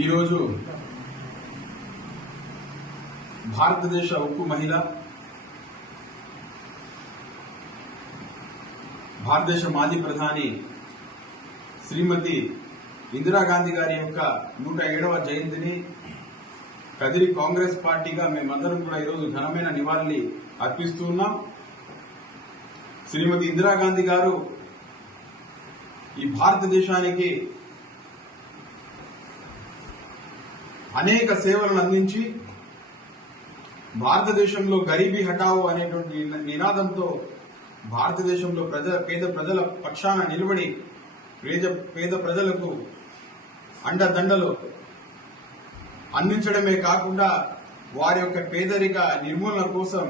ఈరోజు భారతదేశ ఉక్కు మహిళ, భారతదేశ మాజీ ప్రధాని శ్రీమతి ఇందిరాగాంధీ గారి యొక్క 107వ జయంతిని కదిరి కాంగ్రెస్ పార్టీగా మేమందరం కూడా ఈరోజు ఘనమైన నివాళి అర్పిస్తూ ఉన్నాం. శ్రీమతి ఇందిరాగాంధీ గారు ఈ భారతదేశానికి అనేక సేవలను అందించి భారతదేశంలో గరీబీ హటావో అనేటువంటి నినాదంతో భారతదేశంలో పేద ప్రజల పక్షాన నిలబడి పేద ప్రజలకు అండదండలు అందించడమే కాకుండా వారి యొక్క పేదరిక నిర్మూలన కోసం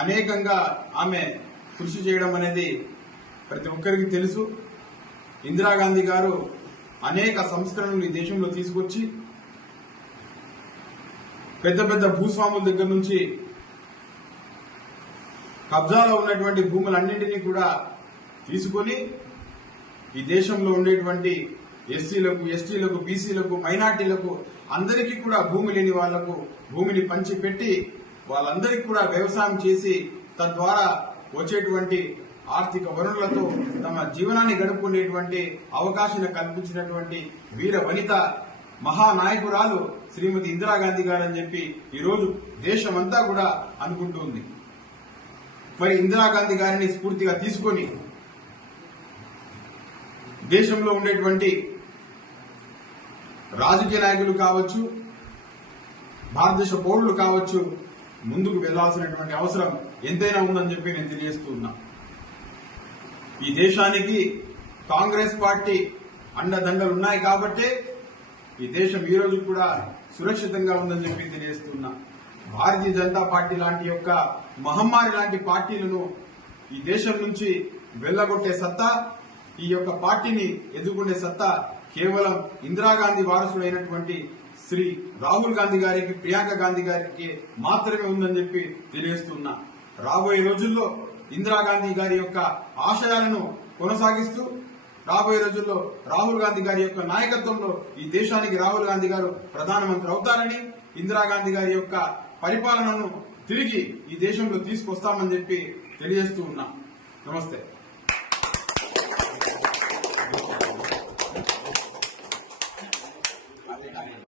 అనేకంగా ఆమె కృషి చేయడం అనేది ప్రతి ఒక్కరికి తెలుసు. ఇందిరాగాంధీ గారు అనేక సంస్కరణలు ఈ దేశంలో తీసుకొచ్చి పెద్ద పెద్ద భూస్వాముల దగ్గర నుంచి కబ్జాలో ఉన్నటువంటి భూములన్నింటినీ కూడా తీసుకొని ఈ దేశంలో ఉండేటువంటి ఎస్సీలకు, ఎస్టీలకు, బీసీలకు, మైనార్టీలకు అందరికీ కూడా భూమి లేని వాళ్లకు భూమిని పంచిపెట్టి వాళ్ళందరికీ కూడా వ్యవసాయం చేసి తద్వారా వచ్చేటువంటి ఆర్థిక వనరులతో తమ జీవనాన్ని గడుపుకునేటువంటి అవకాశాన్ని కల్పించినటువంటి వీర వనిత మహానాయకురాలు శ్రీమతి ఇందిరాగాంధీ గారు అని చెప్పి ఈరోజు దేశమంతా కూడా అనుకుంటుంది. మరి ఇందిరాగాంధీ గారిని స్ఫూర్తిగా తీసుకొని దేశంలో ఉండేటువంటి రాజకీయ నాయకులు కావచ్చు, భారతదేశ పౌరులు కావచ్చు, ముందుకు వెళ్లాల్సినటువంటి అవసరం ఎంతైనా ఉందని చెప్పి నేను తెలియజేస్తున్నా. ఈ దేశానికి కాంగ్రెస్ పార్టీ అండదండలు ఉన్నాయి కాబట్టే ఈ దేశం ఈ రోజు కూడా సురక్షితంగా ఉందని చెప్పి తెలియజేస్తున్నా. భారతీయ జనతా పార్టీ లాంటి యొక్క మహమ్మారి లాంటి పార్టీలను ఈ దేశం నుంచి వెళ్లగొట్టే సత్తా, ఈ యొక్క పార్టీని ఎదుర్కొనే సత్తా కేవలం ఇందిరాగాంధీ వారసుడైనటువంటి శ్రీ రాహుల్ గాంధీ గారికి, ప్రియాంక గాంధీ గారికి మాత్రమే ఉందని చెప్పి తెలియజేస్తున్నా. రాబోయే రోజుల్లో ఇందిరాగాంధీ గారి యొక్క ఆశయాలను కొనసాగిస్తూ రాబోయే రోజుల్లో రాహుల్ గాంధీ గారి యొక్క నాయకత్వంలో ఈ దేశానికి రాహుల్ గాంధీ గారు ప్రధానమంత్రి అవుతారని, ఇందిరాగాంధీ గారి యొక్క పరిపాలనను తిరిగి ఈ దేశంలో తీసుకొస్తామని చెప్పి తెలియజేస్తూ ఉన్నా. నమస్తే.